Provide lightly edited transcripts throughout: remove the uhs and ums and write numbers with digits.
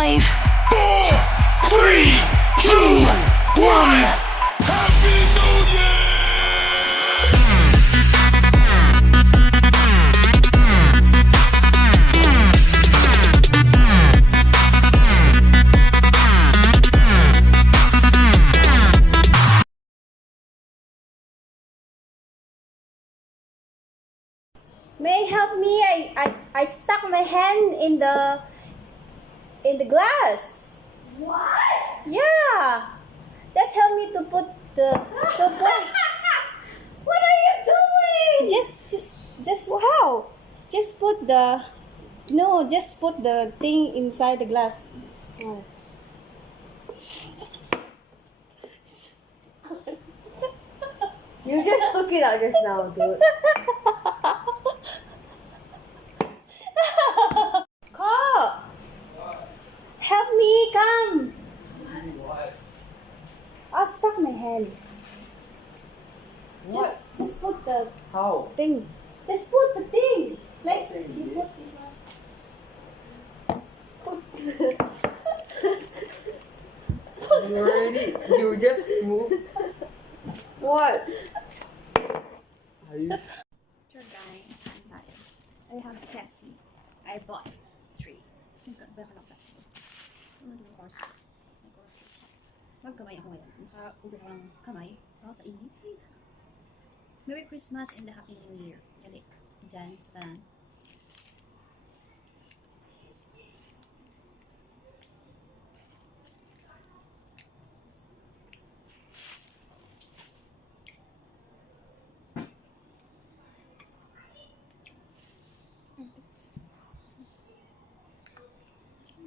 5, 4, 3, 2, 1. Happy New Year! May help me? I stuck my hand in the glass. What? Yeah. Just help me to put What are you doing? just wow. Just put the thing inside the glass. Oh. You just took it out just now, dude. Call. Help me, come. I'll stuck my hand. What? Just put the How? thing. Just put the thing. Like Thing, you yeah. put this one. You already? You just moved? What? Are you Sure guys, I have Cassie. I bought 3. Nagkakabay ko lang Cassie. Ano yung course? Magkamay ako ngayon. Nakahugas ako ng kamay. Ako sa init. Merry Christmas and a Happy New Year. Gali. Diyan sa tanan.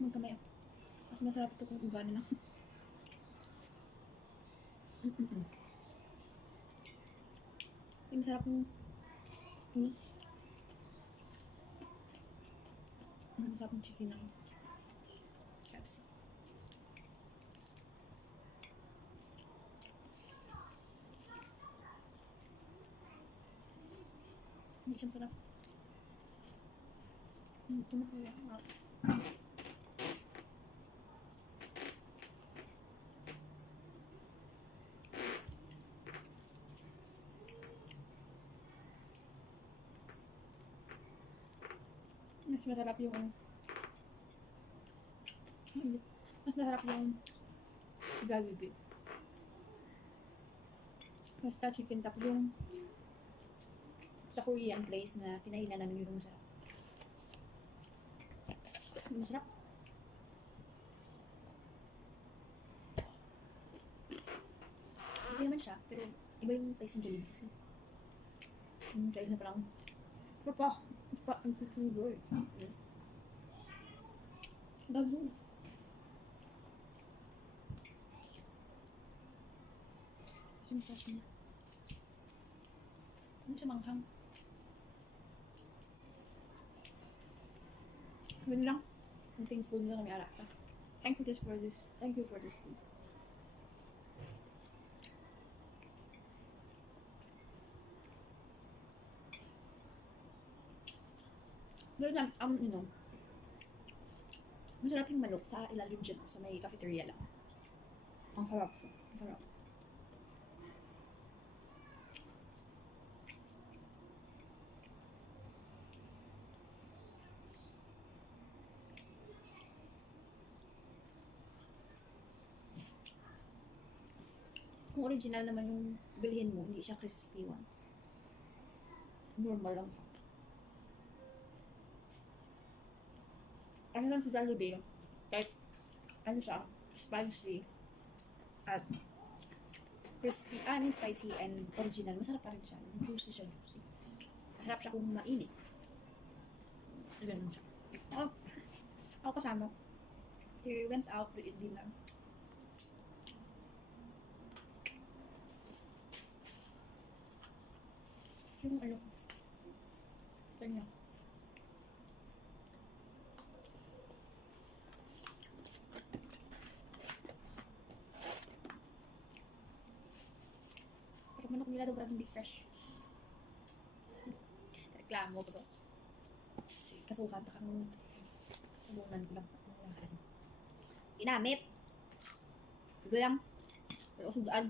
Magkamay ako. Mas masarap ito kung ugali lang. Yung masarap yung masarap yung chicken ng KFC. Hindi siya masarap. Ito na kaya. Mas masarap yung Jollibee. Basta chicken tap yung sa Korean place na kinainan namin yung masarap. Masarap. Okay naman siya, pero iba yung place ng Jollibee kasi. Kaya na parang ang kukulo eh. Dabo. Sumpah niya. Ano siya manghang? Yun lang. I'm thankful na kami arata. Thank you for this food. Pero masarap yung manok sa ilalim dyan sa may cafeteria lang. Ang sarap siya. Ang sarap. Kung original naman yung bilhin mo, hindi siya crispy one. Normal lang. Ano lang sa Jollibee, kahit ano siya, spicy at crispy, spicy and original, masarap pa rin siya. Juicy siya, juicy. Masarap siya kung mainit. Ganun siya. Ako kasama. We went out to eat dinner. Yung ano, kanya. Manok nila daw hindi fresh. Reklamo ko to. Kasukan ta kang sabunan ko lang. Ginamit. Ito lang. Pero sugaan.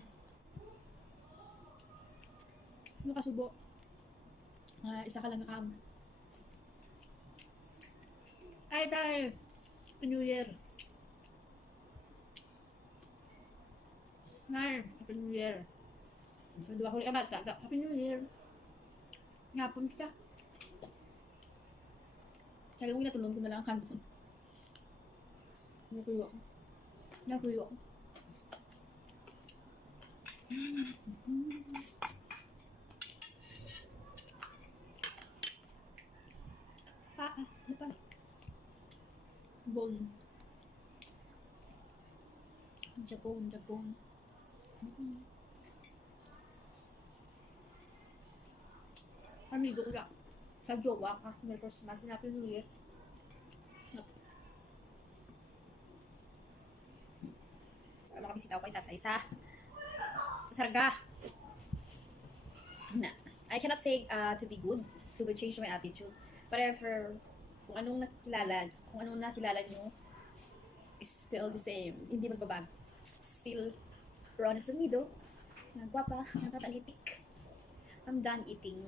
Yung kasubo. Isa ka lang nakam. Ay, tayo. Happy New Year. Ngay, Happy New Year. So, dua ko rin abad. Happy New Year. Ngapon kita. Talagang natulong ko na lang ang kanton. Nakuyo ako. Nakuyo ako. Ano pa? Bone. Japon. Amigo ko na. Sa jowa ka. Merry Christmas. Happy New Year. Makabisita ako kay tatay sa Sarga. Na. I cannot say to be good, to change my attitude. Whatever, kung anong nakilala nyo is still the same. Hindi magbabago. Still, Rona Sumido. Nagwapa, nagtatalitik. I'm done eating.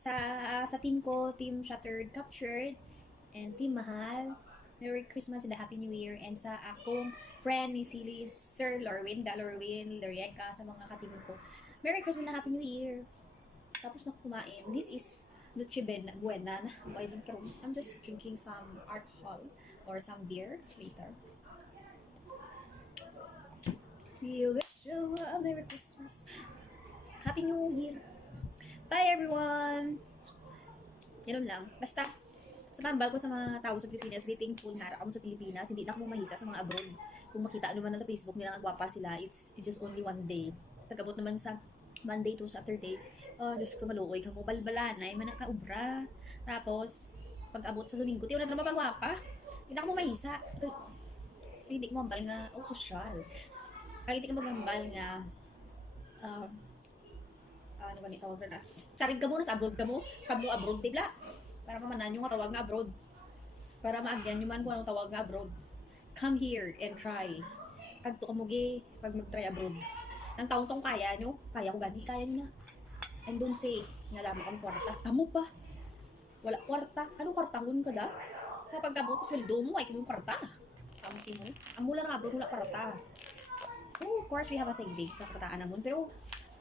Sa team ko, Team Shattered Captured, and Team Mahal, Merry Christmas and a Happy New Year. And sa akong friend ni Sir Lorwin, Lorieka, sa mga katim ko, Merry Christmas and a Happy New Year. Tapos na kumain. This is Noche Buena. I'm just drinking some alcohol or some beer later. We wish you a Merry Christmas. Happy New Year. Bye everyone! Ganun lang. Basta, sa pambal ko sa mga tao sa Pilipinas, be thankful na ako sa Pilipinas. Hindi na ako mahisa sa mga abroad. Kung makita ano man sa Facebook nila, nagwapa sila, it's just only one day. Pag-abot naman sa Monday to Saturday, Diyos ko, maluoy ka mo, balbalanay, manakaubra. Tapos, pag-abot sa Domingo, tiyo na naman pagwapa. Hindi na ako mahisa. Hindi ko mambal nga, social. Ay, hindi ka magambal nga, ano ba nito, na? Saring ka mo, nasa abroad ka mo, kamo abroad, tibla. Para mamanan yung tawag nga abroad. Para maagyan nyo man kung anong tawag nga abroad. Come here and try. Kagto ka mo pag mag-try abroad. Ang taong-tong kaya nyo, kaya ko gani, kaya nyo na. And don't say, nalaman kang kwarta. Tamo pa. Wala kwarta. Anong kwartahon ka da? Kapag abot ko sweldo mo, ay kinong kwarta. Kamti mo. Ang mula ng abroad, wala kwarta. Oh, of course, we have a savings sa kwartaan naman. Pero,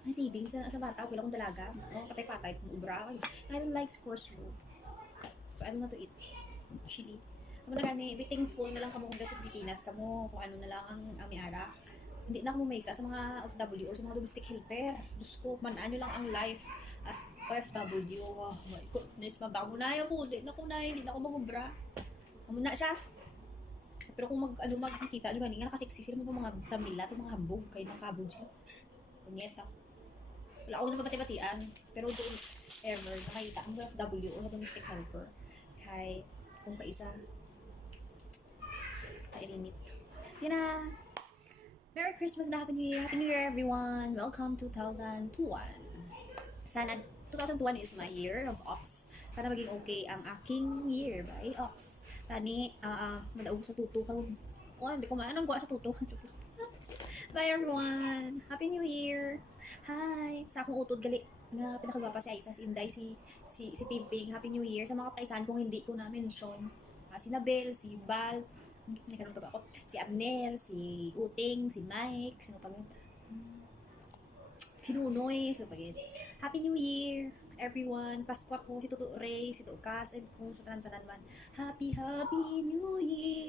may savings sa bata, wala kong dalaga. No? Patay-patay, ubra kayo. I don't like course food. So, I don't want to eat chili. Ako na gani, be thankful na lang kamo kung sa Pilipinas, kamo kung ano na lang ang amiara. Hindi na ako mamaysa sa mga OFW or sa mga domestic helper. Diyos ko, manaan nyo lang ang life as OFW. Oh my goodness, mabago na yung huli. Hindi na ako mag-ubra. Amo na siya. Pero kung magkikita nyo ganyan, nakasiksi sila mga tamila, itong mga hambog, kayo nakabog sila. Punyeta. Wala ako napapati-patian. Pero doon, ever, nakita ang OFW o domestic helper. Kay, kung kaisa, kairinit. Sina, Merry Christmas and Happy New Year. Happy New Year, everyone. Welcome to 2021. Sana 2021 is my year of ox. Sana maging okay ang aking year by ox. Tani, madaog sa tuto karon. Hindi ko maanong gawa sa tuto. Bye everyone. Happy New Year. Hi. Sa akong utod gali nga pinakagwapa si Aisa, si Inday, si Pimping. Happy New Year sa mga kaisan kong hindi ko na mention. Si Nabel, si Bal, may karoon pa ba ako? Si Abner, si Uting, si Mike, sino pa yun? Si Nunoy, sino pa yun? Happy New Year, everyone! Pasko ako, si Tuto Ray, si Tukas, and kung sa tanan-tanan man. Happy New Year!